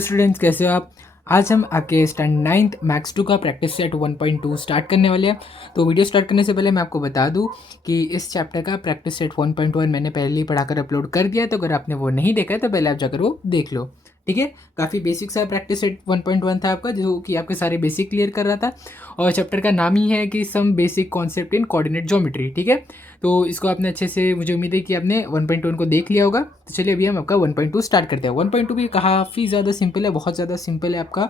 Students, कैसे हो आप। आज हम आपके स्टैंड 9th मैथ्स 2 का प्रैक्टिस सेट 1.2 स्टार्ट करने वाले हैं। तो वीडियो स्टार्ट करने से पहले मैं आपको बता दूं कि इस चैप्टर का प्रैक्टिस सेट 1.1 मैंने पहले ही पढ़ाकर अपलोड कर दिया है, तो अगर आपने वो नहीं देखा है तो पहले आप जाकर वो देख लो। ठीक है, काफ़ी बेसिक सा प्रैक्टिस सेट 1.1 था आपका, जो कि आपके सारे बेसिक क्लियर कर रहा था। और चैप्टर का नाम ही है कि some basic concept in coordinate geometry. ठीक है, तो इसको आपने अच्छे से, मुझे उम्मीद है कि आपने 1.1 को देख लिया होगा। तो चलिए अभी हम आपका 1.2 स्टार्ट करते हैं। 1.2 भी काफ़ी ज़्यादा सिंपल है, बहुत ज़्यादा सिंपल है आपका।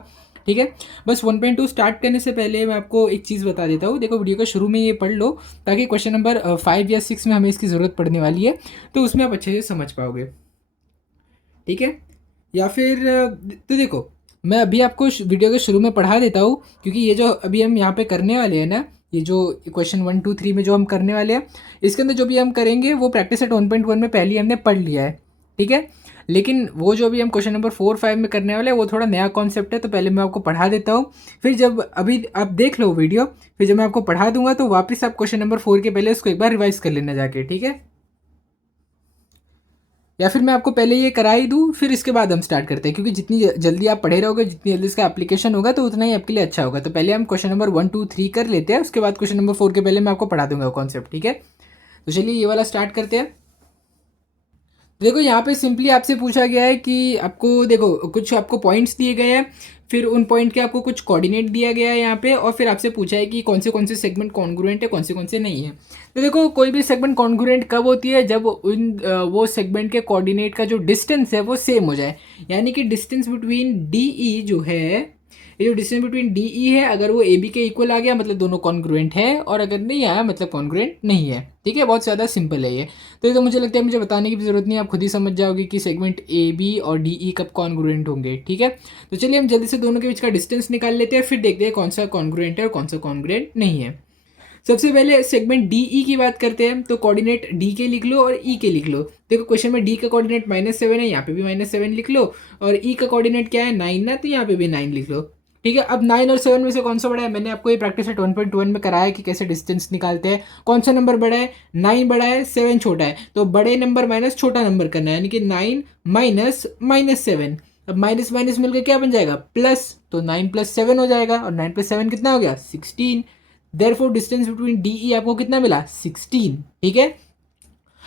ठीक है, बस 1.2 स्टार्ट करने से पहले मैं आपको एक चीज़ बता देता हूँ। देखो, वीडियो के शुरू में ये पढ़ लो ताकि क्वेश्चन नंबर 5 या 6 में हमें इसकी ज़रूरत पड़ने वाली है, तो उसमें आप अच्छे से समझ पाओगे। ठीक है, या फिर तो देखो, मैं अभी आपको वीडियो के शुरू में पढ़ा देता हूँ, क्योंकि ये जो अभी हम यहाँ पे करने वाले हैं ना, ये जो क्वेश्चन 1 2 3 में जो हम करने वाले हैं, इसके अंदर जो भी हम करेंगे वो प्रैक्टिस सेट 1.1 में पहले ही हमने पढ़ लिया है। ठीक है, लेकिन वो जो अभी हम क्वेश्चन नंबर 4 5 में करने वाले हैं वो थोड़ा नया कॉन्सेप्ट है, तो पहले मैं आपको पढ़ा देता हूँ। फिर जब अभी आप देख लो वीडियो, फिर जब मैं आपको पढ़ा दूंगा तो वापस आप क्वेश्चन नंबर 4 के पहले उसको एक बार रिवाइज कर लेना जाके। ठीक है, या फिर मैं आपको पहले ये करा ही दूँ, फिर इसके बाद हम स्टार्ट करते हैं, क्योंकि जितनी जल्दी आप पढ़े रहोगे, जितनी जल्दी इसका एप्लीकेशन होगा, तो उतना ही आपके लिए अच्छा होगा। तो पहले हम क्वेश्चन नंबर 1 2 3 कर लेते हैं, उसके बाद क्वेश्चन नंबर 4 के पहले मैं आपको पढ़ा दूंगा कॉन्सेप्ट। ठीक है, तो चलिए ये वाला स्टार्ट करते हैं। देखो, यहाँ पे सिंपली आपसे पूछा गया है कि आपको, देखो, कुछ आपको पॉइंट्स दिए गए हैं, फिर उन पॉइंट के आपको कुछ कोऑर्डिनेट दिया गया है यहाँ पे, और फिर आपसे पूछा है कि कौन से सेगमेंट कॉन्ग्रुएंट है, कौन से नहीं है। तो देखो, कोई भी सेगमेंट कॉन्ग्रुएंट कब होती है, जब वो सेगमेंट के कोऑर्डिनेट का जो डिस्टेंस है वो सेम हो जाए। यानी कि डिस्टेंस बिटवीन डी ई जो है, ये जो डिस्टेंस बिटवीन डी ई है, अगर वो ए बी के इक्वल आ गया मतलब दोनों कॉन्ग्रुएंट है, और अगर नहीं आया मतलब कॉन्ग्रुएंट नहीं है। ठीक है, बहुत ज़्यादा सिंपल है ये। तो ये तो मुझे लगता है मुझे बताने की भी ज़रूरत नहीं है, आप खुद ही समझ जाओगे कि सेगमेंट ए बी और डी ई कब कॉन्ग्रुएंट होंगे। ठीक है, तो चलिए हम जल्दी से दोनों के बीच का डिस्टेंस निकाल लेते हैं, फिर देखते हैं कौन सा कॉन्ग्रुएंट है और कौन सा कॉन्ग्रुएंट नहीं है। सबसे पहले सेगमेंट डी ई की बात करते हैं, तो कोऑर्डिनेट डी के लिख लो और ई के लिख लो। देखो, क्वेश्चन में डी का कोऑर्डिनेट -7 है, यहाँ पे भी -7 लिख लो, और ई का कोऑर्डिनेट क्या है, 9 ना, तो यहाँ पे भी 9 लिख लो। ठीक है, अब 9 और 7 में से कौन सा बड़ा है, मैंने आपको ये प्रैक्टिस सेट 1.1 में कराया है कि कैसे डिस्टेंस निकालते हैं। कौन सा नंबर बड़ा है, 9 बड़ा है, 7 छोटा है, तो बड़े नंबर माइनस छोटा नंबर करना है, यानी कि 9 माइनस -7। अब माइनस माइनस मिलकर क्या बन जाएगा, प्लस, तो 9 + 7 हो जाएगा, और 9 + 7 कितना हो गया, 16। देयरफॉर डिस्टेंस बिटवीन डी ई आपको कितना मिला, 16। ठीक है,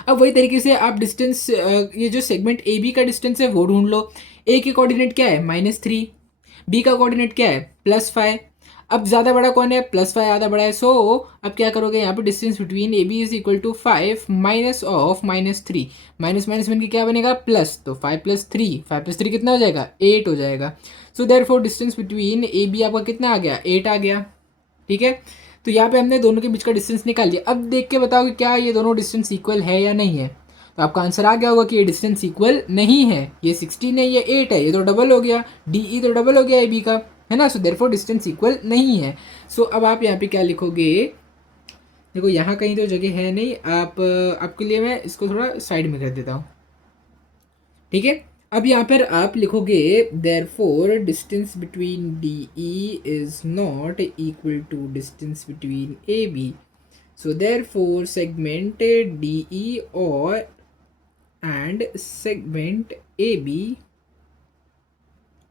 अब वही तरीके से आप डिस्टेंस, ये जो सेगमेंट ए बी का डिस्टेंस है वो ढूंढ लो। ए के कोऑर्डिनेट क्या है, -3, बी का कोऑर्डिनेट क्या है, +5। अब ज़्यादा बड़ा कौन है, +5 ज़्यादा बड़ा है, सो अब क्या करोगे, यहाँ पे distance between A B is equal to 5 minus of -3, minus minus बन के क्या बनेगा, प्लस, तो 5 + 3 कितना हो जाएगा, 8 हो जाएगा। So therefore distance between A B आपका कितना आ गया, 8 आ गया। ठीक है, तो यहाँ पे हमने दोनों के बीच का डिस्टेंस निकाल लिया। अब देख के बताओ कि क्या ये दोनों डिस्टेंस इक्वल है या नहीं है। तो आपका आंसर आ गया होगा कि ये डिस्टेंस इक्वल नहीं है, ये 16 है, ये 8 है, ये तो डबल हो गया, डी ई तो डबल हो गया ए बी का, है ना। सो देयरफॉर डिस्टेंस इक्वल नहीं है। सो अब आप यहाँ पे क्या लिखोगे, देखो यहाँ कहीं तो जगह है नहीं, आप आपके लिए मैं इसको थोड़ा साइड में कर देता हूँ। ठीक है, अब यहाँ पर आप लिखोगे therefore distance between D E is not equal to distance between A B. So therefore segment D E और and segment A B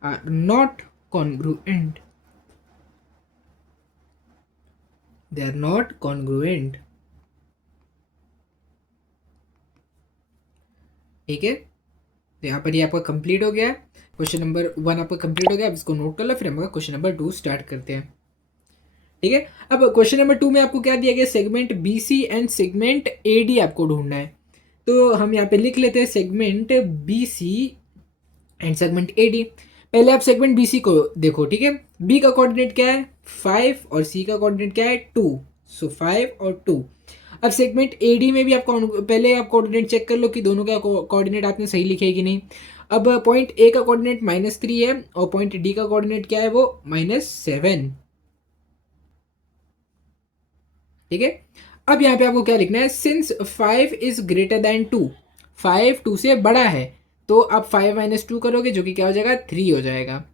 are not congruent. They are not congruent. ठीक है, तो यहाँ पर ये आपका कंप्लीट हो गया, क्वेश्चन नंबर 1 आपका कंप्लीट हो गया। अब इसको नोट कर लो, फिर हम क्वेश्चन नंबर 2 स्टार्ट करते हैं। ठीक है, अब क्वेश्चन नंबर 2 में आपको क्या दिया गया, segment B C and segment A D आपको ढूंढना है। तो हम यहाँ पे लिख लेते हैं segment B C and segment A D. पहले आप सेगमेंट बी सी को देखो। ठीक है, बी का कोऑर्डिनेट क्या है, 5, और सी का कोऑर्डिनेट क्या है, 2। सो 5 और 2। अब सेगमेंट ए डी में भी आप पहले आप कोऑर्डिनेट चेक कर लो कि दोनों का कोऑर्डिनेट आपने सही लिखे है कि नहीं। अब पॉइंट ए का कोऑर्डिनेट -3 है, और पॉइंट डी का कोऑर्डिनेट क्या है, वो -7। ठीक है, अब यहाँ पे आपको क्या लिखना है, सिंस 5 इज ग्रेटर देन 2, 5 2 से बड़ा है, तो आप 5 - 2 करोगे, जो कि क्या हो जाएगा, 3 हो जाएगा।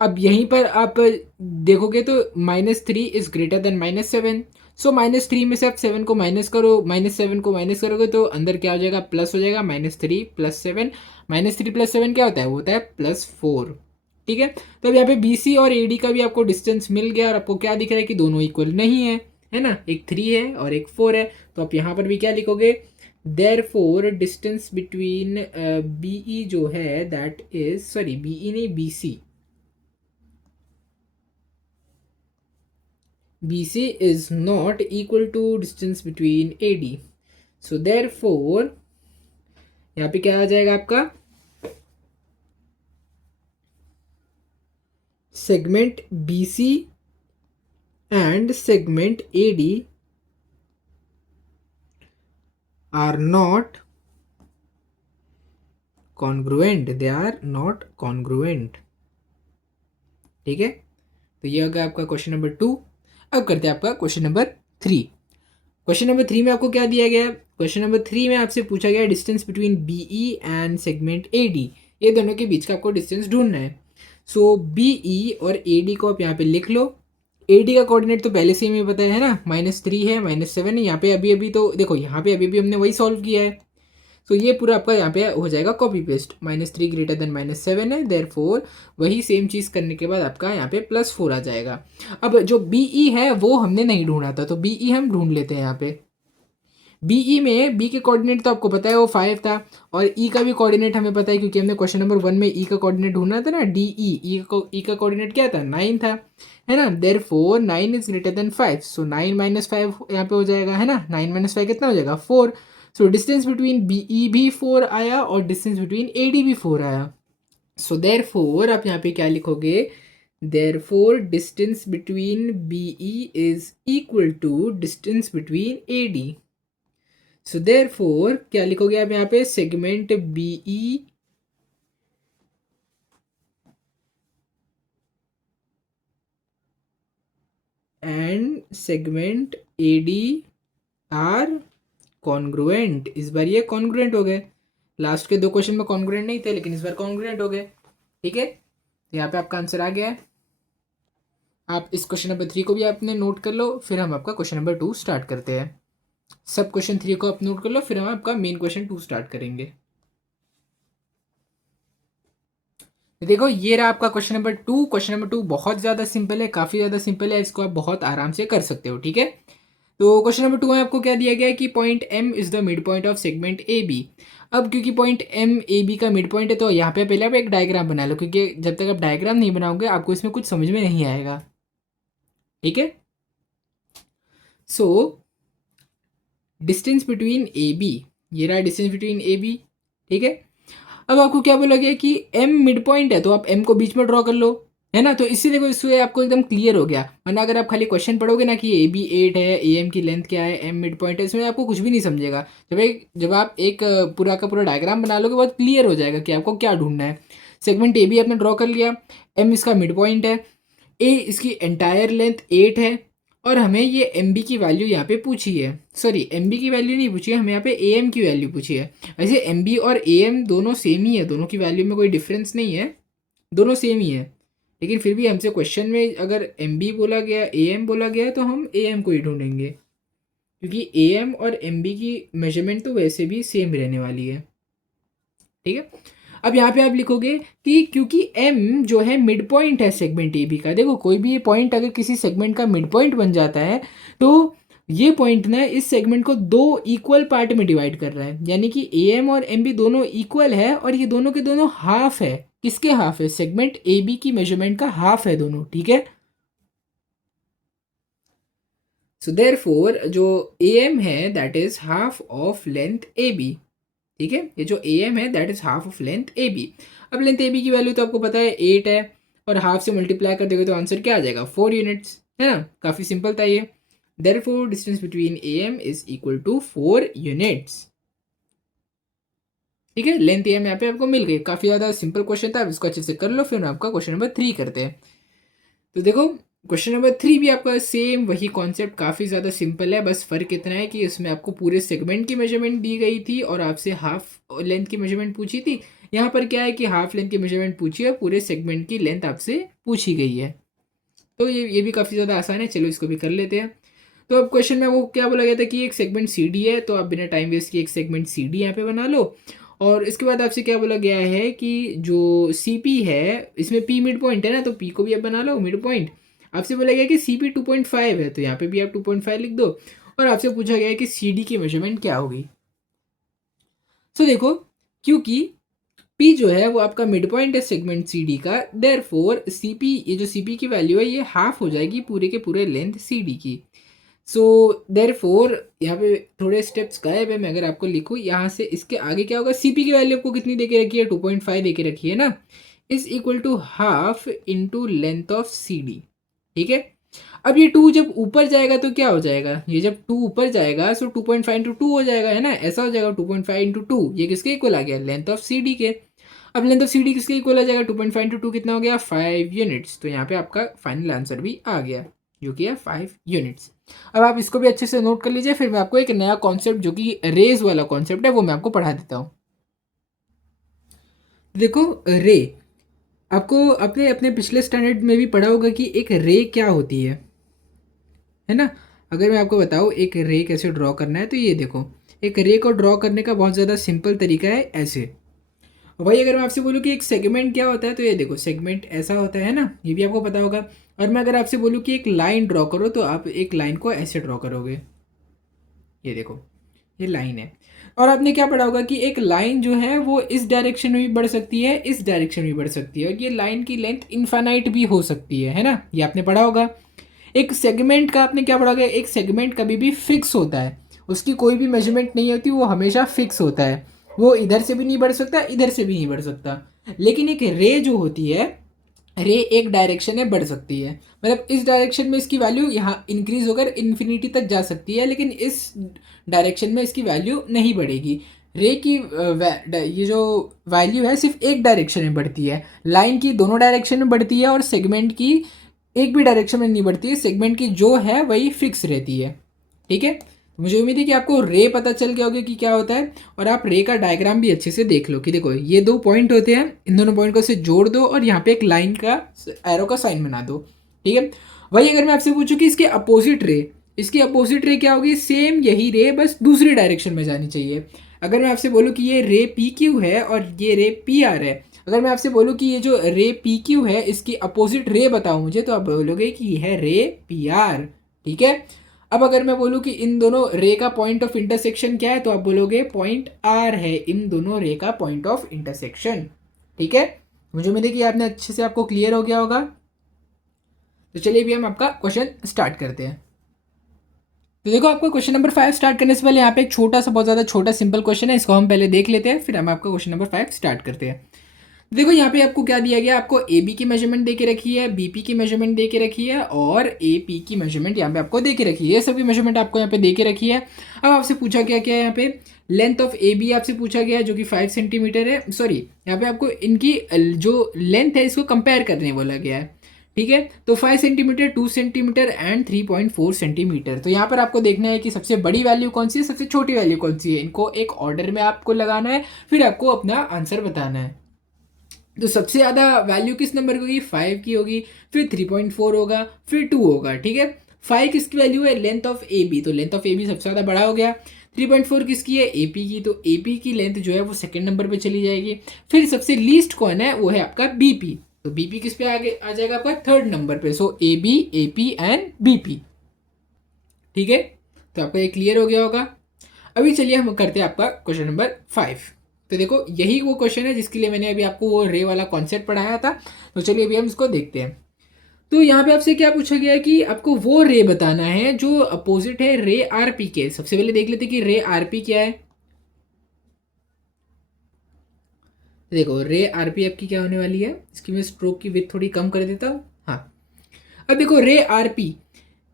अब यहीं पर आप देखोगे तो -3 इज ग्रेटर देन -7, सो -3 में से आप 7 को माइनस करो, -7 को माइनस करोगे तो अंदर क्या हो जाएगा, प्लस हो जाएगा, -3 + 7, -3 + 7 क्या होता है, वो होता है +4। ठीक है। तो अब यहाँ पे बी सी और ए डी का भी आपको डिस्टेंस मिल गया और आपको क्या दिख रहा है कि दोनों इक्वल नहीं है ना, एक 3 है और एक 4 है। तो आप यहाँ पर भी क्या लिखोगे, therefore distance between B E जो है that is, sorry B E नहीं B C, BC is not equal to distance between AD. So therefore यहाँ पे क्या आ जाएगा आपका, segment BC and segment AD are not congruent. They are not congruent. ठीक है। तो ये हो गया आपका क्वेश्चन नंबर 2। अब करते हैं आपका क्वेश्चन नंबर 3। क्वेश्चन नंबर 3 में आपको क्या दिया गया है, क्वेश्चन नंबर 3 में आपसे पूछा गया distance between BE and segment AD, ये दोनों के बीच का आपको डिस्टेंस ढूंढना है। सो BE और AD को आप यहाँ पे लिख लो। AD का कोऑर्डिनेट तो पहले से ही हमें पता है ना, -3 है, -7 है। यहाँ पे अभी अभी तो देखो, यहाँ पे अभी अभी हमने वही सॉल्व किया है। सो ये पूरा आपका यहाँ पे हो जाएगा कॉपी पेस्ट, -3 ग्रेटर देन -7 है, देयरफॉर वही सेम चीज़ करने के बाद आपका यहाँ पे +4 आ जाएगा। अब जो BE है वो हमने नहीं ढूंढा था, तो BE हम ढूंढ लेते हैं यहाँ पे। BE में B के कोऑर्डिनेट तो आपको पता है वो 5 था, और E का भी कोऑर्डिनेट हमें पता है क्योंकि हमने क्वेश्चन नंबर 1 में E का कोऑर्डिनेट ढूंढना था ना, DE, E का कोऑर्डिनेट क्या था, 9 था, है ना। देयरफॉर 9 इज ग्रेटर देन 5, सो 9 - 5 यहाँ पे हो जाएगा, है ना। 9 - 5 कितना हो जाएगा, 4। सो डिस्टेंस बिटवीन BE भी 4 आया और डिस्टेंस बिटवीन AD भी 4 आया। सो देयरफॉर आप यहाँ पे क्या लिखोगे, therefore distance between BE is equal to distance between AD। So therefore क्या लिखोगे आप यहाँ पे, segment BE and segment AD are congruent. इस बार ये कॉन्ग्रुएंट हो गए, लास्ट के 2 क्वेश्चन में कॉन्ग्रुएंट नहीं थे लेकिन इस बार कॉन्ग्रुएंट हो गए। ठीक है, तो यहाँ पे आपका आंसर आ गया है। आप इस क्वेश्चन नंबर 3 को भी आपने नोट कर लो, फिर हम आपका क्वेश्चन नंबर 2 स्टार्ट करते हैं। सब क्वेश्चन 3 को आप नोट कर लो, फिर हम आपका मेन क्वेश्चन 2 स्टार्ट करेंगे। देखो ये रहा आपका क्वेश्चन नंबर 2। क्वेश्चन नंबर 2 बहुत ज़्यादा सिंपल है, काफ़ी ज़्यादा सिंपल है, इसको आप बहुत आराम से कर सकते हो। ठीक है, तो क्वेश्चन नंबर 2 में आपको क्या दिया गया है कि point M is the mid point of segment AB। अब क्योंकि पॉइंट M AB का मिड पॉइंट है, तो यहाँ पे पहले आप एक डायग्राम बना लो, क्योंकि जब तक आप डायग्राम नहीं बनाओगे आपको इसमें कुछ समझ में नहीं आएगा। ठीक है, सो डिस्टेंस बिटवीन AB, ये रहा डिस्टेंस बिटवीन AB। ठीक है, अब आपको क्या बोला गया कि M मिड पॉइंट है, तो आप M को बीच में ड्रॉ कर लो, है ना। तो इससे देखो, इससे आपको एकदम क्लियर हो गया। वरना अगर आप खाली क्वेश्चन पढ़ोगे ना कि AB 8 है, AM की लेंथ क्या है, M मिड पॉइंट है, इसमें आपको कुछ भी नहीं समझेगा। जब आप एक पूरा का पूरा डायग्राम बना लोगे, बहुत क्लियर हो जाएगा कि आपको क्या ढूंढना है। सेगमेंट AB आपने ड्रॉ कर लिया, M इसका मिड पॉइंट है, A इसकी एंटायर लेंथ 8 है, और हमें ये MB की वैल्यू यहाँ पे पूछी है। सॉरी, MB की वैल्यू नहीं पूछी है, हमें यहाँ पे AM की वैल्यू पूछी है। वैसे MB और AM दोनों सेम ही है, दोनों की वैल्यू में कोई डिफरेंस नहीं है, दोनों सेम ही है। लेकिन फिर भी हमसे क्वेश्चन में अगर MB बोला गया, AM बोला गया, तो हम AM को ही ढूंढेंगे, क्योंकि AM और MB की मेजरमेंट तो वैसे भी सेम रहने वाली है। ठीक है, अब यहाँ पे आप लिखोगे कि क्योंकि M जो है मिड पॉइंट है सेगमेंट AB का। देखो कोई भी ये पॉइंट अगर किसी सेगमेंट का मिड पॉइंट बन जाता है, तो ये पॉइंट ना इस सेगमेंट को 2 इक्वल पार्ट में डिवाइड कर रहा है, यानी कि AM और MB दोनों इक्वल है, और ये दोनों के दोनों हाफ है। किसके हाफ है, सेगमेंट AB की मेजरमेंट का हाफ है दोनों। ठीक है, सो देयरफॉर जो AM है that is half of length AB। ठीक है, ये जो AM है that is half of length AB। अब लेंथ AB की वैल्यू तो आपको पता है 8 है, और हाफ से मल्टीप्लाई कर दोगे तो आंसर क्या आ जाएगा, 4 यूनिट्स, है ना। काफ़ी सिंपल था ये। Therefore distance between AM is equal to 4 units. ठीक है, लेंथ AM यहाँ पे आपको मिल गई। काफ़ी ज़्यादा सिंपल क्वेश्चन था, अब इसको अच्छे से कर लो, फिर आपका क्वेश्चन नंबर 3 करते हैं। तो देखो क्वेश्चन नंबर 3 भी आपका सेम वही कॉन्सेप्ट, काफ़ी ज़्यादा सिंपल है। बस फ़र्क इतना है कि इसमें आपको पूरे सेगमेंट की मेजरमेंट दी गई थी और आपसे हाफ लेंथ की मेजरमेंट पूछी थी। यहाँ पर क्या है कि हाफ लेंथ की मेजरमेंट पूछी है, पूरे सेगमेंट की लेंथ आपसे पूछी गई है। तो ये भी काफ़ी ज़्यादा आसान है, चलो इसको भी कर लेते हैं। तो अब क्वेश्चन में वो क्या बोला गया था कि एक सेगमेंट CD है, तो आप बिना टाइम वेस्ट किए एक सेगमेंट CD यहाँ पे बना लो, और इसके बाद आपसे क्या बोला गया है कि जो सी पी है इसमें पी मिड पॉइंट है ना, तो पी को भी आप बना लो मिड पॉइंट। आपसे बोला गया कि सी पी 2.5 है, तो यहाँ पे भी आप 2.5 लिख दो। और आपसे पूछा गया है कि सी डी की मेजरमेंट क्या होगी। तो देखो, क्योंकि पी जो है वो आपका मिड पॉइंट है सेगमेंट सी डी का, देयर फोर सी पी, ये जो सी पी की वैल्यू है ये हाफ हो जाएगी पूरे के पूरे लेंथ सी डी की। सो देयर फोर यहाँ पे थोड़े स्टेप्स गायब है, मैं अगर आपको लिखूँ यहाँ से इसके आगे क्या होगा, सी पी की वैल्यू आपको कितनी दे के रखी है, 2.5 दे के रखी है ना, is equal to half into length of C D. ठीक है, अब ये 2 जब ऊपर जाएगा तो क्या हो जाएगा, ये जब 2 ऊपर जाएगा सो 2.5 इंटू 2 हो जाएगा, है ना, ऐसा हो जाएगा 2.5 इंटू 2, ये किसके इक्वल आ गया, लेंथ ऑफ सी डी के। अब लेंथ ऑफ सी डी किसके इक्वल आ जाएगा, 2.5 इंटू 2 कितना हो गया, 5 यूनिट्स। तो यहाँ पे आपका फाइनल आंसर भी आ गया जो कि है 5 यूनिट्स। अब आप इसको भी अच्छे से नोट कर लीजिए, फिर मैं आपको एक नया कॉन्सेप्ट जो कि रेज वाला कॉन्सेप्ट है वो मैं आपको पढ़ा देता हूँ। देखो, रे आपको अपने अपने पिछले स्टैंडर्ड में भी पढ़ा होगा कि एक रे क्या होती है ना। अगर मैं आपको बताऊँ एक रे कैसे ड्रॉ करना है, तो ये देखो, एक रे को ड्रॉ करने का बहुत ज़्यादा सिंपल तरीका है ऐसे। वही अगर मैं आपसे बोलूँ कि एक सेगमेंट क्या होता है, तो ये देखो सेगमेंट ऐसा होता है ना, ये भी आपको पता होगा। और मैं अगर आपसे बोलूँ कि एक लाइन ड्रॉ करो, तो आप एक लाइन को ऐसे ड्रॉ करोगे, ये देखो ये लाइन है। और आपने क्या पढ़ा होगा कि एक लाइन जो है वो इस डायरेक्शन में भी बढ़ सकती है, इस डायरेक्शन में भी बढ़ सकती है, और ये लाइन की लेंथ इनफाइनाइट भी हो सकती है ना, ये आपने पढ़ा होगा। एक सेगमेंट का आपने क्या पढ़ा होगा, एक सेगमेंट कभी भी फिक्स होता है, उसकी कोई भी मेजरमेंट नहीं होती, वो हमेशा फिक्स होता है, वो इधर से भी नहीं बढ़ सकता, इधर से भी नहीं बढ़ सकता। लेकिन एक रे जो होती है, रे एक डायरेक्शन में बढ़ सकती है, मतलब इस डायरेक्शन में इसकी वैल्यू यहाँ इंक्रीज होकर इन्फिनिटी तक जा सकती है, लेकिन इस डायरेक्शन में इसकी वैल्यू नहीं बढ़ेगी। रे की ये जो वैल्यू है सिर्फ एक डायरेक्शन में बढ़ती है, लाइन की दोनों डायरेक्शन में बढ़ती है, और सेगमेंट की एक भी डायरेक्शन में नहीं बढ़ती है, सेगमेंट की जो है वही फिक्स रहती है। ठीक है, तो मुझे उम्मीद है कि आपको रे पता चल गया होगा कि क्या होता है, और आप रे का डायग्राम भी अच्छे से देख लो कि देखो ये 2 पॉइंट होते हैं, इन दोनों पॉइंट को से जोड़ दो और यहाँ पे एक लाइन का एरो का साइन बना दो। ठीक है, वही अगर मैं आपसे पूछूं कि इसके अपोजिट रे, इसकी अपोजिट रे क्या होगी, सेम यही रे बस दूसरी डायरेक्शन में जानी चाहिए। अगर मैं आपसे बोलूँ कि ये रे पी क्यू है और ये रे पी आर है, अगर मैं आपसे बोलूँ कि ये जो रे पी क्यू है इसकी अपोजिट रे बताओ मुझे, तो आप बोलोगे कि ये है रे पी आर। ठीक है, अब अगर मैं बोलूँ कि इन दोनों रे का पॉइंट ऑफ इंटरसेक्शन क्या है, तो आप बोलोगे पॉइंट आर है इन दोनों रे का पॉइंट ऑफ इंटरसेक्शन। ठीक है, मुझे उम्मीद है कि आपने अच्छे से आपको क्लियर हो गया होगा। तो चलिए अभी हम आपका क्वेश्चन स्टार्ट करते हैं। तो देखो, आपको क्वेश्चन नंबर 5 स्टार्ट करने से पहले यहाँ पे एक छोटा सा, बहुत ज़्यादा छोटा सिंपल क्वेश्चन है, इसको हम पहले देख लेते हैं, फिर हम आपका क्वेश्चन नंबर 5 स्टार्ट करते हैं। देखो यहाँ पे आपको क्या दिया गया, आपको ए बी की मेजरमेंट दे के रखी है, बी पी की मेजरमेंट दे के रखी है, और ए पी की मेजरमेंट यहाँ पे आपको दे के रखी है, ये सभी मेजरमेंट आपको यहाँ पे दे के रखी है। अब आपसे पूछा क्या क्या है, यहाँ पे लेंथ ऑफ ए बी आपसे पूछा गया है जो कि 5 सेंटीमीटर है, सॉरी यहाँ पे आपको इनकी जो लेंथ है इसको कंपेयर करने बोला गया है। ठीक है, तो 5 सेंटीमीटर, 2 सेंटीमीटर एंड 3.4 सेंटीमीटर। तो यहाँ पर आपको देखना है कि सबसे बड़ी वैल्यू कौन सी है, सबसे छोटी वैल्यू कौन सी है, इनको एक ऑर्डर में आपको लगाना है, फिर आपको अपना आंसर बताना है। तो सबसे ज़्यादा वैल्यू किस नंबर की होगी, 5 की होगी, फिर 3.4 होगा, फिर 2 होगा। ठीक है, 5 किसकी वैल्यू है, लेंथ ऑफ ए बी, तो लेंथ ऑफ ए बी सबसे ज़्यादा बड़ा हो गया। 3.4 किसकी है, ए पी की, तो ए पी की लेंथ जो है वो सेकंड नंबर पे चली जाएगी। फिर सबसे लीस्ट कौन है, वो है आपका बी पी, तो बी पी किस पे आगे आ जाएगा आपका थर्ड नंबर पे। So A B, A P and B P. ठीक है, तो आपका ये क्लियर हो गया होगा। अभी चलिए हम करते हैं आपका क्वेश्चन नंबर 5। तो देखो यही वो क्वेश्चन है जिसके लिए मैंने अभी आपको वो रे वाला कॉन्सेप्ट पढ़ाया था। तो चलिए अभी हम इसको देखते हैं। तो यहाँ पे आपसे क्या पूछा गया है कि आपको वो रे बताना है जो अपोजिट है रे आर पी के। सबसे पहले देख लेते हैं कि रे आर पी क्या है। देखो रे आर पी आपकी क्या होने वाली है, इसकी मैं स्ट्रोक की विड्थ थोड़ी कम कर देता हूँ। हाँ, अब देखो रे आर पी,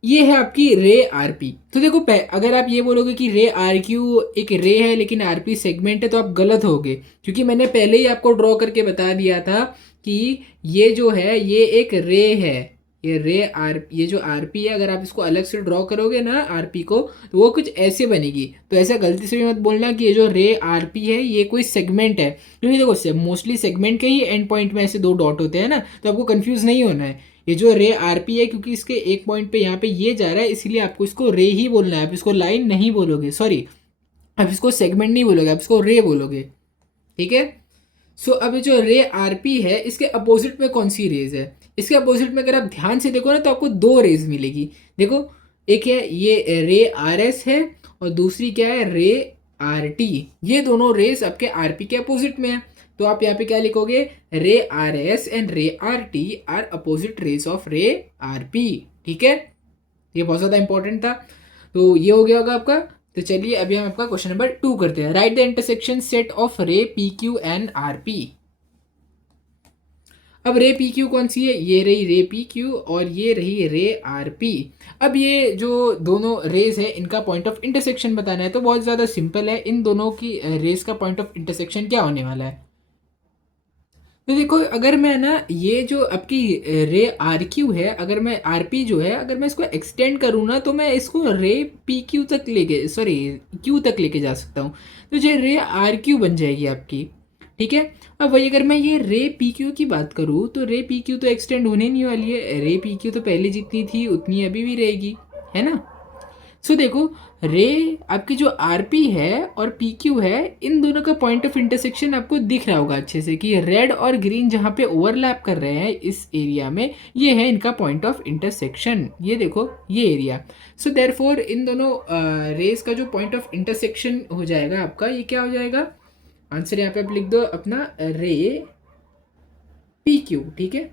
ये है आपकी रे आर पी। तो देखो अगर आप ये बोलोगे कि रे आर क्यू एक रे है लेकिन आर पी सेगमेंट है, तो आप गलत होगे, क्योंकि मैंने पहले ही आपको ड्रॉ करके बता दिया था कि ये जो है ये एक रे है, ये रे आर, ये जो आर पी है अगर आप इसको अलग से ड्रॉ करोगे ना आर पी को, तो वो कुछ ऐसे बनेगी। तो ऐसा गलती से भी मत बोलना कि ये जो रे आर पी है ये कोई सेगमेंट है, क्योंकि देखो मोस्टली सेगमेंट के ही एंड पॉइंट में ऐसे 2 डॉट होते हैं ना, तो आपको कंफ्यूज नहीं होना है। ये जो रे आर पी है, क्योंकि इसके एक पॉइंट पे यहाँ पे ये जा रहा है, इसलिए आपको इसको रे ही बोलना है, आप इसको लाइन नहीं बोलोगे, सॉरी आप इसको सेगमेंट नहीं बोलोगे, आप इसको रे बोलोगे। ठीक है। सो अब जो रे आरपी है इसके अपोजिट में कौन सी रेज है? इसके अपोजिट में अगर आप ध्यान से देखो ना तो आपको दो रेज मिलेगी। देखो, एक है ये रे आर एस है और दूसरी क्या है, रे आर टी। ये दोनों रेज आपके आरपी के अपोजिट में है। तो आप यहाँ पे क्या लिखोगे, रे आर एस एंड रे R T R opposite raise of रे आर पी। ठीक है, ये बहुत ज़्यादा इंपॉर्टेंट था। तो ये हो गया होगा आपका। तो चलिए अभी हम आपका क्वेश्चन नंबर 2 करते हैं। Right the intersection set of रे P Q and R P. अब रे पी क्यू कौन सी है, ये रही रे पी क्यू और ये रही रे आर पी। अब ये जो दोनों रेज है इनका पॉइंट ऑफ इंटरसेक्शन बताना है, तो बहुत ज़्यादा सिंपल है। इन दोनों की रेज का पॉइंट ऑफ इंटरसेक्शन क्या होने वाला है? तो देखो, अगर मैं ना ये जो आपकी रे आर क्यू है, अगर मैं आर पी जो है अगर मैं इसको एक्सटेंड करूँ ना तो मैं इसको रे पी क्यू तक लेके, सॉरी क्यू तक लेके जा सकता हूँ। तो जो रे आर क्यू बन जाएगी आपकी। ठीक है। अब वही अगर मैं ये रे पी क्यू की बात करूँ तो रे पी क्यू तो एक्सटेंड होने नहीं वाली है। रे पी क्यू तो पहले जितनी थी उतनी अभी भी रहेगी, है ना। सो देखो, रे आपकी जो आर पी है और पी क्यू है, इन दोनों का पॉइंट ऑफ इंटरसेक्शन आपको दिख रहा होगा अच्छे से कि रेड और ग्रीन जहाँ पे ओवरलैप कर रहे हैं इस एरिया में, ये है इनका पॉइंट ऑफ इंटरसेक्शन। ये देखो ये एरिया। सो देयरफॉर इन दोनों रेस का जो पॉइंट ऑफ इंटरसेक्शन हो जाएगा आपका, ये क्या हो जाएगा? आंसर यहाँ पे आप लिख दो अपना, रे पी क्यू। ठीक है,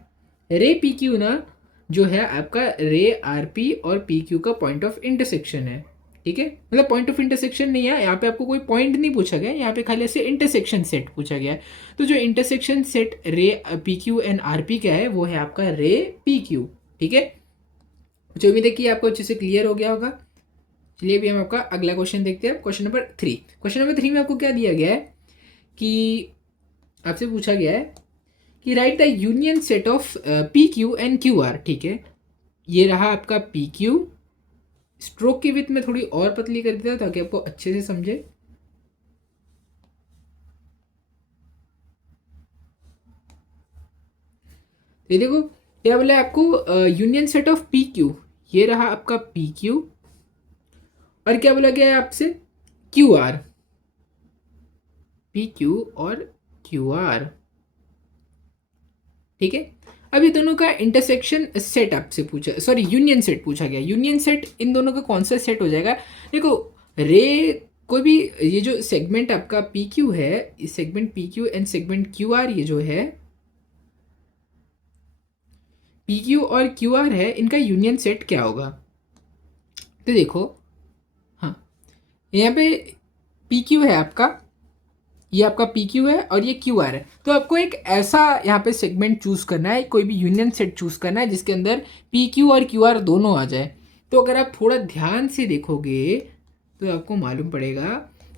रे पी क्यू ना जो है आपका रे आर पी और पी क्यू का पॉइंट ऑफ इंटरसेक्शन है। ठीक है, मतलब पॉइंट ऑफ इंटरसेक्शन नहीं है यहाँ पे, आपको कोई पॉइंट नहीं पूछा गया यहाँ पे, खाली ऐसे इंटरसेक्शन सेट पूछा गया है। तो जो इंटरसेक्शन सेट रे P Q and R P का है वो है आपका रे पी क्यू। ठीक है, जो उम्मीद है कि आपको अच्छे से क्लियर हो गया होगा। चलिए अभी हम आपका अगला क्वेश्चन देखते हैं, क्वेश्चन नंबर 3। क्वेश्चन नंबर 3 में आपको क्या दिया गया है कि आपसे पूछा गया है कि right the union set of P Q and Q R. ठीक है, ये रहा आपका पी क्यू। स्ट्रोक की विड्थ में थोड़ी और पतली कर देता ताकि आपको अच्छे से समझे। ये देखो क्या बोला है आपको, union set of P Q. ये रहा आपका पी क्यू और क्या बोला गया है आपसे, क्यू आर। पी क्यू और क्यू आर। ठीक है, अब ये दोनों का इंटरसेक्शन सेट आपसे पूछा, सॉरी यूनियन सेट पूछा गया। यूनियन सेट इन दोनों का कौन सा सेट हो जाएगा? देखो, रे कोई भी ये जो सेगमेंट आपका पी क्यू है, इस segment P Q and segment Q are, ये जो है पी क्यू और क्यू आर है, इनका यूनियन सेट क्या होगा? तो देखो, हाँ, यहाँ पे पी क्यू है आपका, ये आपका पी क्यू है और ये क्यू आर है। तो आपको एक ऐसा यहाँ पे सेगमेंट चूज़ करना है, कोई भी यूनियन सेट चूज़ करना है जिसके अंदर पी क्यू और क्यू आर दोनों आ जाए। तो अगर आप थोड़ा ध्यान से देखोगे तो आपको मालूम पड़ेगा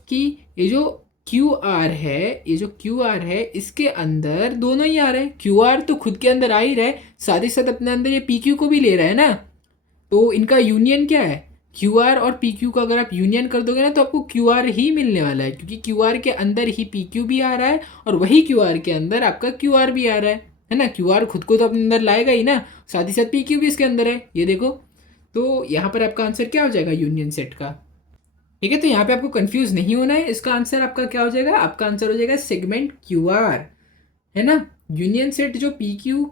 कि ये जो क्यू आर है, ये जो क्यू आर है इसके अंदर दोनों ही आ रहे हैं। क्यू आर तो खुद के अंदर आ ही रहा है, साथ ही साथ अपने अंदर ये पी क्यू को भी ले रहा है ना। तो इनका यूनियन क्या है, क्यू आर और पी क्यू का अगर आप यूनियन कर दोगे ना तो आपको क्यू आर ही मिलने वाला है, क्योंकि क्यू आर के अंदर ही पी क्यू भी आ रहा है और वही क्यू आर के अंदर आपका क्यू आर भी आ रहा है ना। क्यू आर खुद को तो अपने अंदर लाएगा ही ना, साथ ही साथ पी क्यू भी इसके अंदर है, ये देखो। तो यहाँ पर आपका आंसर क्या हो जाएगा यूनियन सेट का? ठीक है, तो यहाँ पे आपको कंफ्यूज नहीं होना है, इसका आंसर आपका क्या हो जाएगा? आपका आंसर हो जाएगा सेगमेंट क्यू आर, है ना। यूनियन सेट जो पी क्यू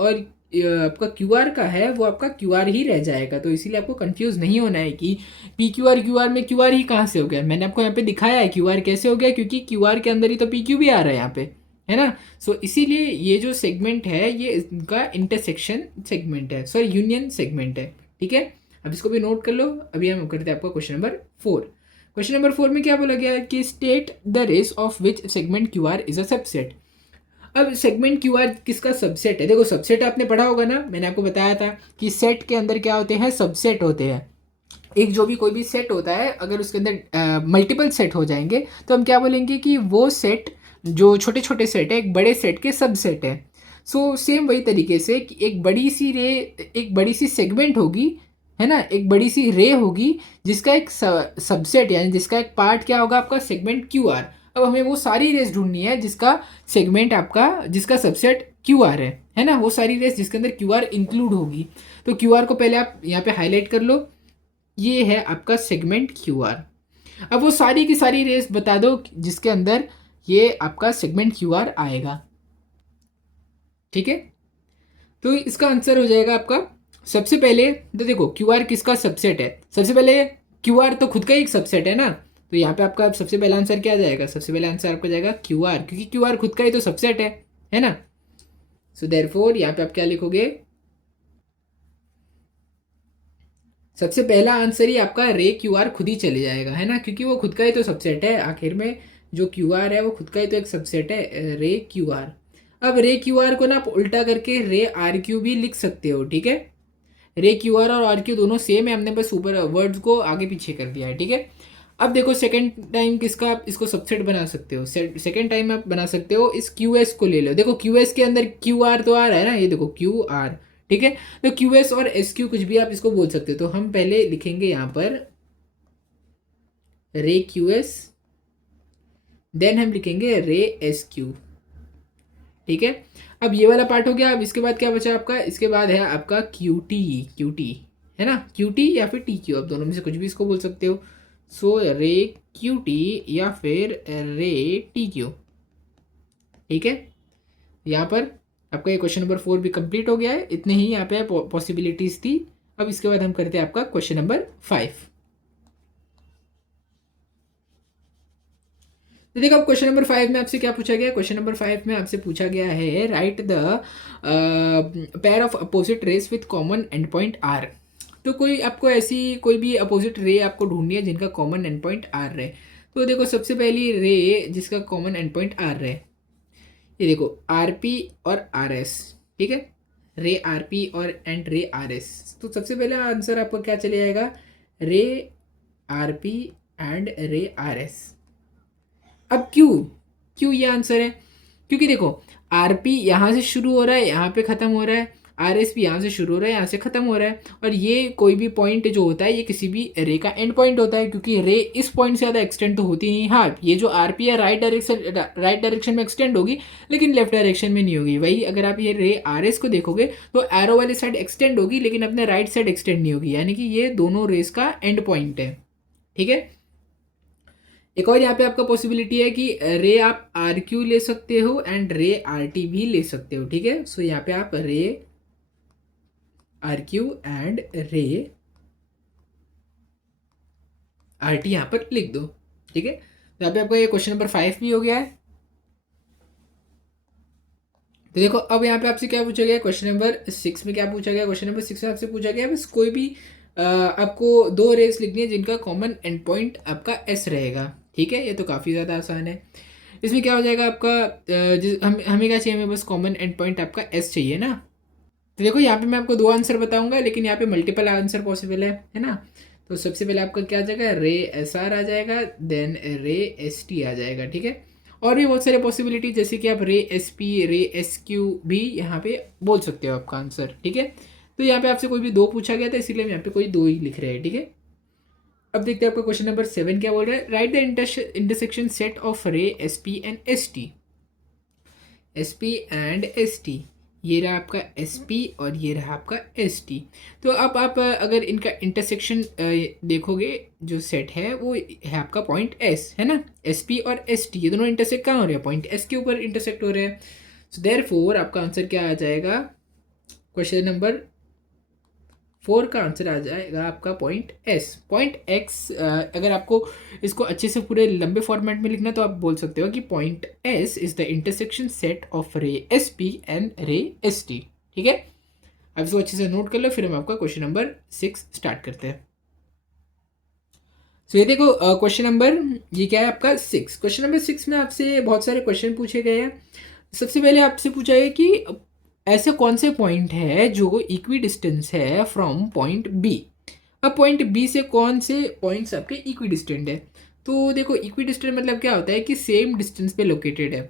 और आपका क्यू आर का है वो आपका क्यू आर ही रह जाएगा। तो इसीलिए आपको कंफ्यूज नहीं होना है कि P Q R Q R में क्यू आर ही कहाँ से हो गया। मैंने आपको यहाँ पे दिखाया है क्यू आर कैसे हो गया, क्योंकि क्यू आर के अंदर ही तो पी क्यू भी आ रहा है यहाँ पे, है ना। सो इसीलिए ये जो सेगमेंट है ये इनका इंटरसेक्शन सेगमेंट है, सॉरी यूनियन सेगमेंट है। ठीक है, अब इसको भी नोट कर लो। अभी हम करते हैं आपका क्वेश्चन नंबर 4। क्वेश्चन नंबर 4 में क्या बोला गया है कि state the rays of which segment Q R is a subset. अब सेगमेंट क्यू आर किसका सबसेट है? देखो, सबसेट आपने पढ़ा होगा ना, मैंने आपको बताया था कि सेट के अंदर क्या होते हैं, सबसेट होते हैं। एक जो भी कोई भी सेट होता है अगर उसके अंदर मल्टीपल सेट हो जाएंगे तो हम क्या बोलेंगे कि वो सेट जो छोटे छोटे सेट है एक बड़े सेट के सबसेट है। सो सेम वही तरीके से कि एक बड़ी सी रे, एक बड़ी सी सेगमेंट होगी, है ना, एक बड़ी सी रे होगी जिसका एक सबसेट यानी जिसका एक पार्ट क्या होगा आपका सेगमेंट क्यू आर। अब हमें वो सारी रेस ढूंढनी है जिसका सेगमेंट आपका, जिसका सबसेट क्यू आर है ना, वो सारी रेस जिसके अंदर क्यू आर इंक्लूड होगी। तो क्यू आर को पहले आप यहाँ पे हाईलाइट कर लो, ये है आपका सेगमेंट क्यू आर। अब वो सारी की सारी रेस बता दो जिसके अंदर ये आपका सेगमेंट क्यू आर आएगा। ठीक है, तो इसका आंसर हो जाएगा आपका सबसे पहले। तो देखो क्यू आर किसका सबसेट है, सबसे पहले क्यू आर तो खुद का ही एक सबसेट है ना, तो यहाँ पे आपका सबसे पहला आंसर क्या जाएगा, सबसे पहला आंसर आपका जाएगा क्यू आर, क्योंकि क्यू आर खुद का ही तो सबसेट है ना। सो देयरफॉर यहाँ पे आप क्या लिखोगे, सबसे पहला आंसर ही आपका रे क्यू आर खुद ही चले जाएगा, है ना, क्योंकि वो खुद का ही तो सबसेट है। आखिर में जो क्यू आर है वो खुद का ही तो एक सबसेट है, रे क्यू आर। अब रे क्यू आर को ना आप उल्टा करके रे आर क्यू भी लिख सकते हो। ठीक है, रे क्यू आर और आर क्यू दोनों सेम है, हमने बस ऊपर वर्ड्स को आगे पीछे कर दिया है। ठीक है, अब देखो सेकंड टाइम किसका आप इसको सबसेट बना सकते हो, सेकंड टाइम आप बना सकते हो इस क्यू एस को ले लो। देखो क्यू एस के अंदर क्यू आर तो आ रहा है ना, ये देखो क्यू आर। ठीक है, तो क्यू एस और एस क्यू कुछ भी आप इसको बोल सकते हो। तो हम पहले लिखेंगे यहाँ पर रे क्यू एस, देन हम लिखेंगे रे एस क्यू। ठीक है, अब ये वाला पार्ट हो गया। अब इसके बाद क्या बचा आपका, इसके बाद है आपका क्यू टी, क्यू टी है ना, क्यू टी या फिर टी क्यू, आप दोनों में से कुछ भी इसको बोल सकते हो। सो रे क्यू टी या फिर रे टी क्यू। ठीक है, यहाँ पर आपका ये क्वेश्चन नंबर 4 भी कंप्लीट हो गया है। इतने ही यहाँ पे पॉसिबिलिटीज थी। अब इसके बाद हम करते हैं आपका क्वेश्चन नंबर 5। तो देखो अब क्वेश्चन नंबर 5 में आपसे क्या पूछा गया है, क्वेश्चन नंबर 5 में आपसे पूछा गया है write the pair of opposite rays with common end point R. तो कोई आपको ऐसी कोई भी अपोजिट रे आपको ढूंढनी है जिनका कॉमन एंड पॉइंट आर रहे। तो देखो सबसे पहली रे जिसका कॉमन एंड पॉइंट आर रहे, ये देखो आर पी और आर एस। ठीक है, रे आर पी और एंड रे आर एस। तो सबसे पहला आंसर आपका क्या चले जाएगा, रे आर पी एंड रे आर एस। अब क्यों, क्यों ये आंसर है, क्योंकि देखो आरपी यहाँ से शुरू हो रहा है यहाँ पे ख़त्म हो रहा है, आर एस भी यहाँ से शुरू हो रहा है यहाँ से ख़त्म हो रहा है, और ये कोई भी पॉइंट जो होता है ये किसी भी रे का एंड पॉइंट होता है, क्योंकि रे इस पॉइंट से ज़्यादा एक्सटेंड तो होती नहीं। हाँ, ये जो आर पी है राइट डायरेक्शन में एक्सटेंड होगी, लेकिन लेफ्ट डायरेक्शन में नहीं होगी। वही अगर आप ये रे आर एस को देखोगे तो एरो वाली साइड एक्सटेंड होगी, लेकिन अपने राइट साइड एक्सटेंड नहीं होगी, यानी कि ये दोनों रेस का एंड पॉइंट है। ठीक है, एक और यहाँ पे आपका पॉसिबिलिटी है कि रे आप आर क्यू ले सकते हो एंड रे आर टी भी ले सकते हो। ठीक है, सो यहाँ पे आप रे आर क्यू एंड रे आर टी यहाँ पर लिख दो। ठीक है, तो यहाँ पे आपका ये क्वेश्चन नंबर 5 भी हो गया है। तो देखो अब यहाँ पे आपसे क्या पूछा गया, क्वेश्चन नंबर 6 में क्या पूछा गया, क्वेश्चन नंबर 6 में आपसे पूछा गया बस कोई भी आपको दो रेस लिखनी है जिनका कॉमन एंड पॉइंट आपका एस रहेगा। ठीक है, ये तो काफ़ी ज़्यादा आसान है। इसमें क्या हो जाएगा आपका हमें क्या चाहिए, हमें बस कॉमन एंड पॉइंट आपका एस चाहिए ना। तो देखो यहाँ पे मैं आपको दो आंसर बताऊंगा, लेकिन यहाँ पे मल्टीपल आंसर पॉसिबल है ना। तो सबसे पहले आपका क्या आ जाएगा, रे एस आर आ जाएगा, देन रे एस टी आ जाएगा। ठीक है, और भी बहुत सारे पॉसिबिलिटी जैसे कि आप रे एस पी रे एस क्यू भी यहाँ पे बोल सकते हो आपका आंसर। ठीक है, तो यहाँ पे आपसे कोई भी दो पूछा गया था, इसीलिए हम यहाँ पे कोई दो ही लिख रहे हैं। ठीक है, अब देखते हैं आपका क्वेश्चन नंबर 7 क्या बोल रहा है, write the intersection set of रे S P and S T. S P and S T, ये रहा आपका एस पी और ये रहा आपका एस टी। तो अब आप अगर इनका इंटरसेक्शन देखोगे, जो सेट है वो है आपका पॉइंट एस, है ना। एस पी और एस टी ये दोनों इंटरसेक्ट कहाँ हो रहे हैं, पॉइंट एस के ऊपर इंटरसेक्ट हो रहे हैं। सो देयरफॉर आपका आंसर क्या आ जाएगा, क्वेश्चन नंबर 4 का आंसर आ जाएगा आपका पॉइंट एस। पॉइंट एक्स अगर आपको इसको अच्छे से पूरे लंबे फॉर्मेट में लिखना तो आप बोल सकते हो कि point S is the intersection set of रे एस पी एंड रे एस टी। ठीक है, अब इसको अच्छे से नोट कर लो, फिर हम आपका क्वेश्चन नंबर 6 स्टार्ट करते हैं। तो ये देखो क्वेश्चन नंबर ये क्या है आपका 6। क्वेश्चन नंबर 6 में आपसे बहुत सारे क्वेश्चन पूछे गए हैं। सबसे पहले आपसे पूछा है कि ऐसे कौन से पॉइंट है जो इक्वी डिस्टेंस है फ्रॉम पॉइंट बी। अब पॉइंट बी से कौन से पॉइंट्स आपके इक्वी डिस्टेंट है। तो देखो इक्वी डिस्टेंट मतलब क्या होता है कि सेम डिस्टेंस पे लोकेटेड है,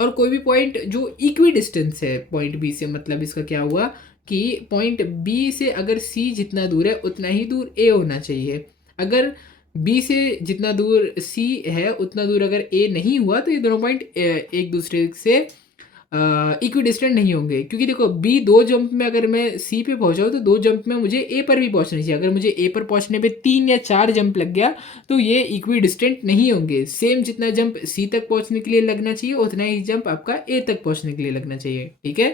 और कोई भी पॉइंट जो इक्वी डिस्टेंस है पॉइंट बी से, मतलब इसका क्या हुआ कि पॉइंट बी से अगर सी जितना दूर है उतना ही दूर ए होना चाहिए। अगर बी से जितना दूर सी है उतना दूर अगर ए नहीं हुआ तो ये दोनों पॉइंट एक दूसरे से इक्वी डिस्टेंट नहीं होंगे, क्योंकि देखो बी 2 जंप में अगर मैं सी पे पहुंचाऊँ तो 2 जंप में मुझे ए पर भी पहुंचना चाहिए। अगर मुझे ए पर पहुंचने पे 3 या 4 जंप लग गया तो ये इक्वी डिस्टेंट नहीं होंगे। सेम जितना जंप सी तक पहुंचने के लिए लगना चाहिए उतना ही जंप आपका ए तक पहुंचने के लिए लगना चाहिए। ठीक है,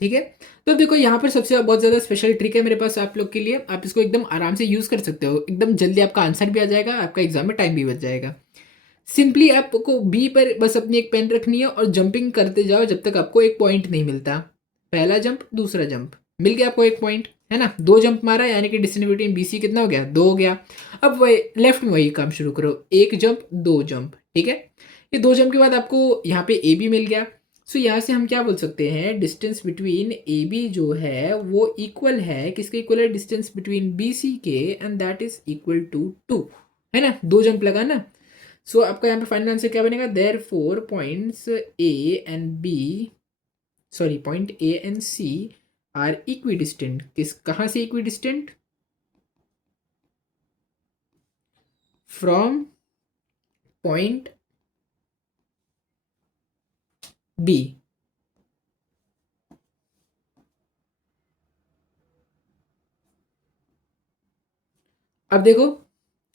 ठीक है। तो देखो यहाँ पर सबसे बहुत ज़्यादा स्पेशल ट्रिक है मेरे पास आप लोग के लिए, आप इसको एकदम आराम से यूज़ कर सकते हो, एकदम जल्दी आपका आंसर भी आ जाएगा, आपका एग्जाम में टाइम भी बच जाएगा। सिंपली आपको बी पर बस अपनी एक पेन रखनी है और जंपिंग करते जाओ जब तक आपको एक पॉइंट नहीं मिलता। पहला जंप, दूसरा जंप, मिल गया आपको एक पॉइंट, है ना। 2 जंप मारा यानी कि डिस्टेंस बिटवीन बी सी कितना हो गया, 2 हो गया। अब वही लेफ्ट में वही काम शुरू करो, एक जंप 2 जंप, ठीक है। ये 2 जंप के बाद आपको यहाँ पे ए बी मिल गया। सो यहाँ से हम क्या बोल सकते हैं, डिस्टेंस बिटवीन ए बी जो है वो इक्वल है, किसके इक्वल है, डिस्टेंस बिटवीन बी सी के, and that is equal to 2, है ना। 2 जंप लगा ना। सो आपका यहाँ पे फाइनल आंसर क्या बनेगा, therefore points A and B, sorry point A and C are equidistant. किस, कहाँ से equidistant, from point B. अब देखो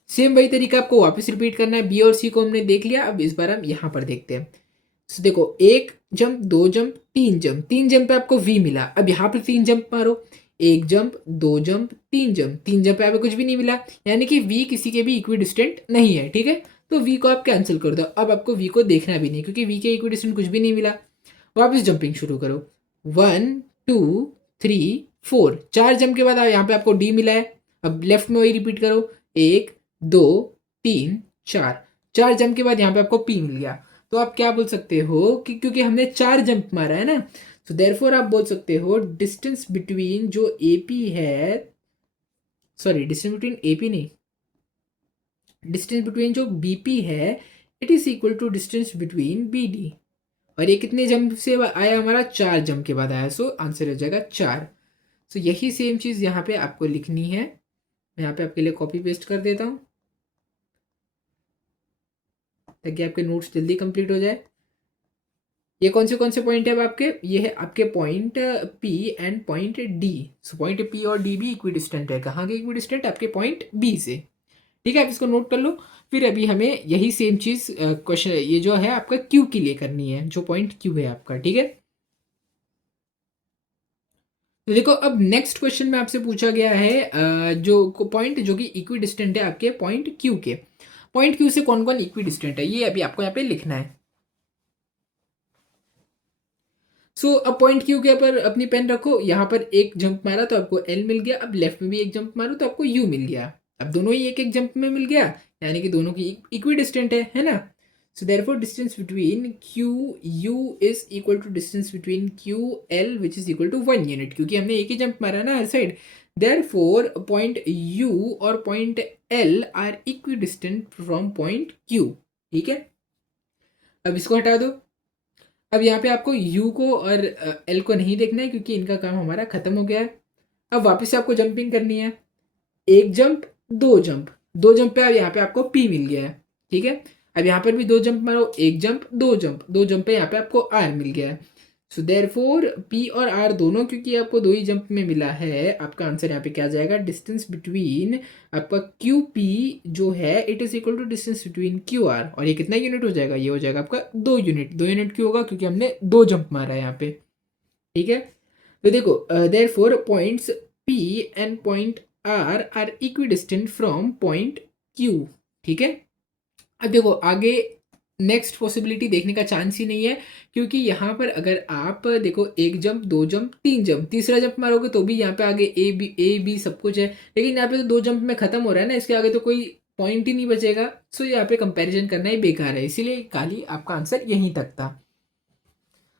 सेम वही तरीका आपको वापस रिपीट करना है, बी और सी को हमने देख लिया, अब इस बार हम यहाँ पर देखते हैं। तो देखो एक जंप, 2 जंप, 3 जंप, 3 जंप पे आपको वी मिला। अब यहाँ पर 3 जंप मारो, एक जंप, 2 जंप, 3 जंप, 3 जंप पे आपको कुछ भी नहीं मिला, यानी कि वी किसी के भी इक्वी डिस्टेंट नहीं है, ठीक है। तो वी को आप कैंसिल कर दो, अब आपको वी को देखना भी नहीं क्योंकि वी के इक्वी डिस्टेंट कुछ भी नहीं मिला। वापस जंपिंग शुरू करो, 1 2 3 4, 4 जंप के बाद यहाँ पे आपको डी मिला है। अब लेफ्ट में वही रिपीट करो, 1 2 3 4, 4 जंप के बाद यहाँ पे आपको पी मिल गया। तो आप क्या बोल सकते हो कि क्योंकि हमने 4 जंप मारा है ना, तो देयरफॉर आप बोल सकते हो डिस्टेंस बिटवीन जो ए पी है, sorry distance between A P नहीं, डिस्टेंस बिटवीन जो बी पी है, it is equal to distance between B D. और ये कितने जंप से आया हमारा, 4 जंप के बाद आया, सो आंसर हो जाएगा 4। सो यही सेम चीज़ यहाँ पे आपको लिखनी है, मैं यहाँ पे आपके लिए कॉपी पेस्ट कर देता हूँ ताकि आपके नोट्स जल्दी कंप्लीट हो जाए। ये कौन से पॉइंट है अब आपके, ये है आपके point P and point D. So point P और डी भी इक्वी डिस्टेंट है, कहाँ के इक्वी डिस्टेंट, आपके पॉइंट बी से, ठीक है। आप इसको नोट कर लो। फिर अभी हमें यही सेम चीज़ क्वेश्चन ये जो है आपका क्यू के लिए करनी है, जो पॉइंट क्यू है आपका, ठीक है। तो देखो अब नेक्स्ट क्वेश्चन में आपसे पूछा गया है जो पॉइंट जो कि इक्वी डिस्टेंट है आपके पॉइंट क्यू के, पॉइंट क्यू से कौन कौन इक्वी डिस्टेंट है ये अभी आपको यहाँ पे लिखना है। सो अब पॉइंट क्यू के ऊपर अपनी पेन रखो, यहाँ पर एक जंप मारा तो आपको एल मिल गया, अब लेफ्ट में भी एक जंप मारो तो आपको यू मिल गया। अब दोनों ही एक एक जंप में मिल गया, यानी कि दोनों की इक्वी डिस्टेंट है ना। So therefore distance between Q U is equal to distance between Q L which is equal to 1 unit, क्योंकि हमने एक ही जंप मारा ना हर साइड। देयरफॉर पॉइंट यू और point L are equidistant from point Q, ठीक है। अब इसको हटा दो। अब यहाँ पे आपको यू को और एल को नहीं देखना है क्योंकि इनका काम हमारा खत्म हो गया है। अब वापस से आपको जंपिंग करनी है, एक जंप, 2 जंप, 2 जंप पे अब यहाँ पे आपको पी मिल गया है, ठीक है। अब यहाँ पर भी 2 जंप मारो, एक जंप, 2 जंप, 2 जंप पे यहाँ पे आपको आर मिल गया है। सो देयरफॉर पी और आर दोनों क्योंकि आपको 2 ही जंप में मिला है, आपका आंसर यहाँ पे क्या आ जाएगा, डिस्टेंस बिटवीन आपका क्यू पी जो है it is equal to distance between Q R. और ये कितना यूनिट हो जाएगा, ये हो जाएगा आपका 2 यूनिट। 2 यूनिट क्यों होगा, क्योंकि हमने 2 जंप मारा है यहाँ पे, ठीक है। तो देखो therefore points P and point R are equidistant from point Q, ठीक है। अब देखो आगे नेक्स्ट पॉसिबिलिटी देखने का चांस ही नहीं है, क्योंकि यहाँ पर अगर आप देखो एक जंप, 2 जंप, 3 जंप, तीसरा जंप मारोगे तो भी यहाँ पे आगे ए बी सब कुछ है, लेकिन यहाँ पे तो 2 जंप में खत्म हो रहा है ना, इसके आगे तो कोई पॉइंट ही नहीं बचेगा। सो यहाँ पे कंपैरिजन करना ही बेकार है, इसीलिए खाली आपका आंसर यहीं तक था।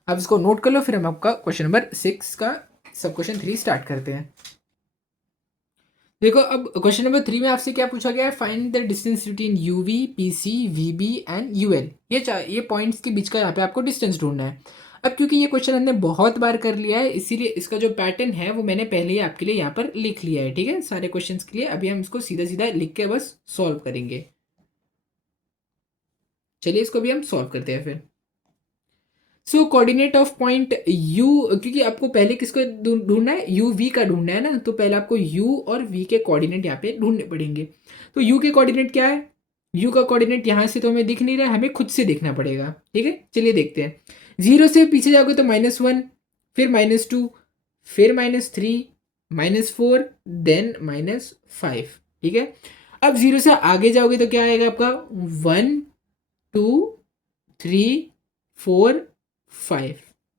अब इसको नोट कर लो, फिर हम आपका क्वेश्चन नंबर 6 का सब क्वेश्चन 3 स्टार्ट करते हैं। देखो अब क्वेश्चन नंबर 3 में आपसे क्या पूछा गया है, find the distance between U V, P C, V B and U L. ये पॉइंट्स के बीच का यहाँ पे आपको डिस्टेंस ढूंढना है। अब क्योंकि ये क्वेश्चन हमने बहुत बार कर लिया है, इसीलिए इसका जो पैटर्न है वो मैंने पहले ही आपके लिए यहाँ पर लिख लिया है, ठीक है, सारे क्वेश्चंस के लिए। अभी हम इसको सीधा सीधा लिख के बस सॉल्व करेंगे। चलिए इसको भी हम सॉल्व करते हैं फिर। सो कोऑर्डिनेट ऑफ पॉइंट यू, क्योंकि आपको पहले किसको ढूंढना है, यू वी का ढूंढना है ना, तो पहले आपको यू और वी के कोऑर्डिनेट यहाँ पे ढूंढने पड़ेंगे। तो यू के कोऑर्डिनेट क्या है, यू का कोऑर्डिनेट यहाँ से तो हमें दिख नहीं रहा है, हमें खुद से देखना पड़ेगा। ठीक है, चलिए देखते हैं। 0 से पीछे जाओगे तो -1, फिर -2, फिर -3, -4, देन -5। ठीक है, अब 0 से आगे जाओगे तो क्या आएगा आपका 1 2 3 4 5।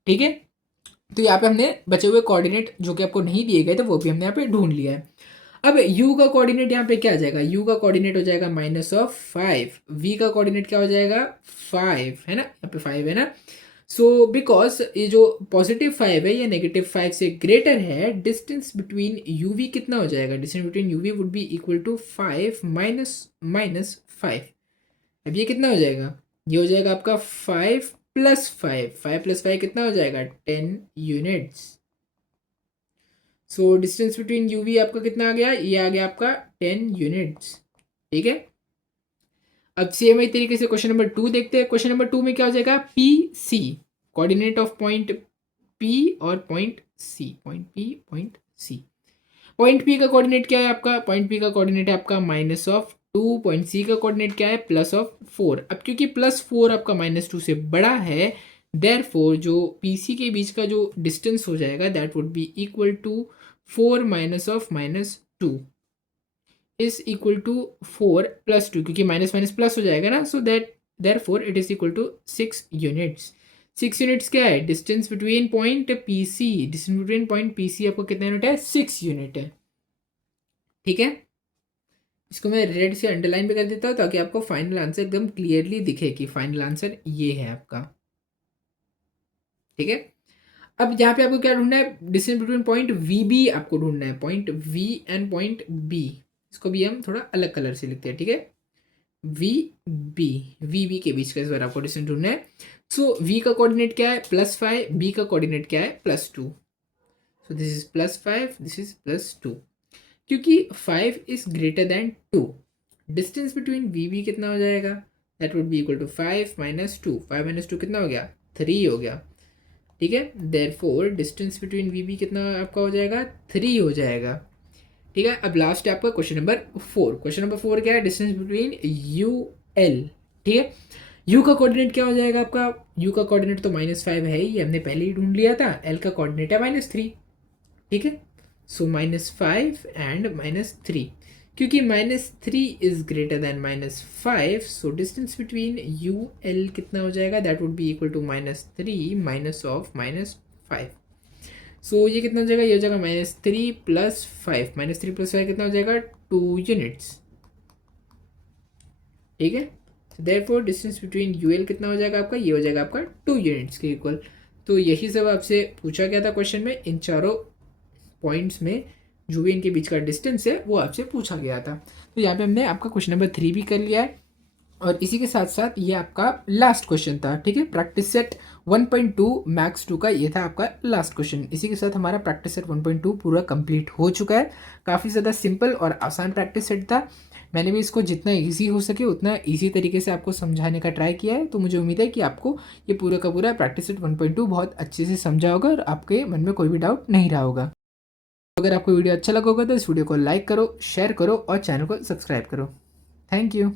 ठीक है, तो यहाँ पे हमने बचे हुए कोऑर्डिनेट जो कि आपको नहीं दिए गए थे वो भी हमने यहाँ पे ढूंढ लिया है। अब u का कोऑर्डिनेट यहाँ पे क्या आ जाएगा, u का कोऑर्डिनेट हो जाएगा -5, v का कोऑर्डिनेट क्या हो जाएगा 5, है ना, यहाँ पे 5 है ना। सो बिकॉज ये जो +5 है ये -5 से ग्रेटर है, डिस्टेंस बिटवीन यू वी कितना हो जाएगा, distance between U V would be equal to 5 -5। अब ये कितना हो जाएगा, ये हो जाएगा आपका 5 + 5, 5 + 5 कितना हो जाएगा 10 units. So distance between U V आपका कितना आ गया, ये आ गया आपका 10 यूनिट्स। ठीक है, अब सेम ही तरीके से क्वेश्चन नंबर 2 देखते हैं। क्वेश्चन नंबर 2 में क्या हो जाएगा, P C, coordinate of point P और point C, point P point C. Point P का कोऑर्डिनेट क्या है आपका, पॉइंट पी का कोऑर्डिनेट है आपका -2, पॉइंट सी का कोऑर्डिनेट क्या है +4। अब क्योंकि +4 आपका -2 से बड़ा है, देयरफॉर जो पी सी के बीच का जो डिस्टेंस हो जाएगा that would be equal to 4 -2 is equal to 4 + 2, क्योंकि माइनस माइनस प्लस हो जाएगा ना, so that therefore it is equal to 6 units. 6 units क्या है, distance between point P C, distance between point P C आपको कितना यूनिट है, 6 unit है। ठीक है, इसको मैं रेड से अंडरलाइन भी कर देता हूँ ताकि आपको फाइनल आंसर एकदम क्लियरली दिखे कि फाइनल आंसर ये है आपका। ठीक है, अब यहाँ पे आपको क्या ढूंढना है, distance between point V B आपको ढूंढना है, point V and point B. इसको भी हम थोड़ा अलग कलर से लिखते हैं। ठीक है, वी बी के बीच का इस बार आपको डिस्टेंस ढूंढना है। सो वी का कोऑर्डिनेट क्या है +5, बी का कोऑर्डिनेट क्या है +2। So this is +5, this is +2। क्योंकि 5 is greater than 2, distance between V B कितना हो जाएगा, that would be equal to 5 - 2, 5 - 2 कितना हो गया 3 हो गया। ठीक है, therefore distance between V B कितना आपका हो जाएगा 3 हो जाएगा। ठीक है, अब लास्ट है आपका क्वेश्चन नंबर 4। क्वेश्चन नंबर 4 क्या है, डिस्टेंस बिटवीन यू एल। ठीक है, यू का कोऑर्डिनेट क्या हो जाएगा आपका, यू का कोऑर्डिनेट तो -5 है ही, हमने पहले ही ढूंढ लिया था। एल का कोऑर्डिनेट है -3। ठीक है, सो -5 एंड -3, क्योंकि -3 is greater than -5, so distance between U L कितना हो जाएगा, that would be equal to -3 -5। So ये कितना हो जाएगा, ये हो जाएगा -3 + 5, -3 + 5 कितना हो जाएगा 2 यूनिट्स। ठीक है, therefore distance between U L कितना हो जाएगा आपका, ये हो जाएगा आपका 2 यूनिट्स के इक्वल। तो यही सब आपसे पूछा गया था क्वेश्चन में, इन चारों पॉइंट्स में जो भी इनके बीच का डिस्टेंस है वो आपसे पूछा गया था। तो यहाँ पे हमने आपका क्वेश्चन नंबर 3 भी कर लिया है, और इसी के साथ साथ ये आपका लास्ट क्वेश्चन था। ठीक है, प्रैक्टिस सेट 1.2 मैक्स 2 का ये था आपका लास्ट क्वेश्चन। इसी के साथ हमारा प्रैक्टिस सेट 1.2 पूरा कंप्लीट हो चुका है। काफ़ी ज़्यादा सिंपल और आसान प्रैक्टिस सेट था। मैंने भी इसको जितना इजी हो सके उतना इजी तरीके से आपको समझाने का ट्राई किया है। तो मुझे उम्मीद है कि आपको ये पूरा का पूरा प्रैक्टिस सेट 1.2 बहुत अच्छे से समझा होगा और आपके मन में कोई भी डाउट नहीं रहा होगा। अगर आपको वीडियो अच्छा लगा होगा तो इस वीडियो को लाइक करो, शेयर करो और चैनल को सब्सक्राइब करो। Thank you.